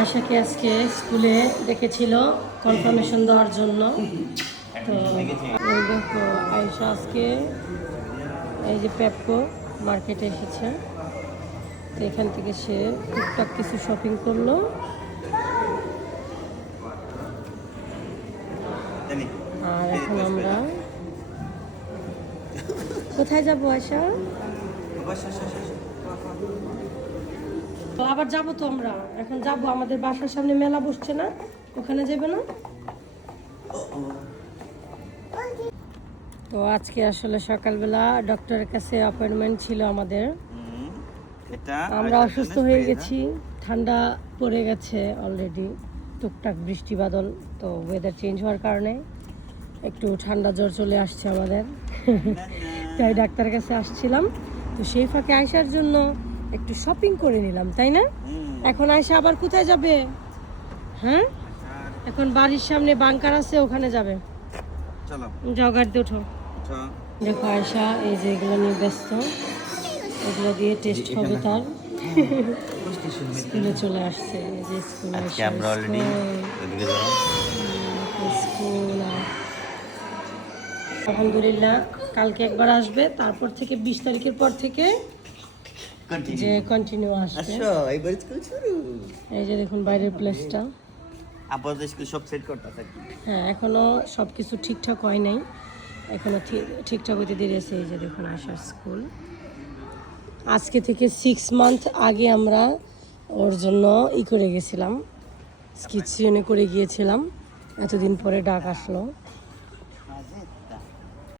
আশাকে আজকে স্কুলে ডেকেছিল কনফার্মেশন দেওয়ার জন্য। তো এই দেখো আয়শা আজকে এই যে পেপকো মার্কেটে এসেছে, তো এখান থেকে সে টুকটাক কিছু শপিং করলো। আর এখন আমরা কোথায় যাবো আয়শা? আবার যাবো তো আমরা, এখন যাবো আমাদের বাসার সামনে মেলা বসছে না, ওখানে যাবে না? তো আজকে আসলে সকালবেলা ডক্টরের কাছে অ্যাপয়েন্টমেন্ট ছিল আমাদের। আমরা অসুস্থ হয়ে গেছি, ঠান্ডা পড়ে গেছে অলরেডি, টুকটাক বৃষ্টি বাদল, তো ওয়েদার চেঞ্জ হওয়ার কারণে একটু ঠান্ডা জ্বর চলে আসছে আমাদের। তাই ডাক্তারের কাছে আসছিলাম, তো সেই ফাঁকে আয়শার জন্য একটু শপিং করে নিলাম, তাই না? এখন আয়শা আবার কোথায় যাবে? হ্যাঁ, এখন বাড়ির সামনে বাংকার আছে, ওখানে যাবে। চলো যাও, গাড়িতে ওঠো। দেখো আয়শা এই যে এগুলো নিয়ে ব্যস্ত, এগুলো দিয়ে টেস্ট হবে তার। স্কুলে চলে আসছে, এই যে স্কুল আলহামদুলিল্লাহ। কালকে একবার আসবে, তারপর থেকে 20 তারিখের পর থেকে যে কন্টিনিউ আসবে। এই যে দেখুন বাইরের প্লেসটা, হ্যাঁ এখনো সবকিছু ঠিকঠাক হয় নাই, এখনো ঠিকঠাক হইতে দেরি আছে। এই যে দেখুন আয়শার স্কুল। আজকে থেকে 6 মান্থ আগে আমরা ওর জন্য করে গেছিলাম, স্কিটসিয়নে করে গিয়েছিলাম, এতদিন পরে ডাক আসলো।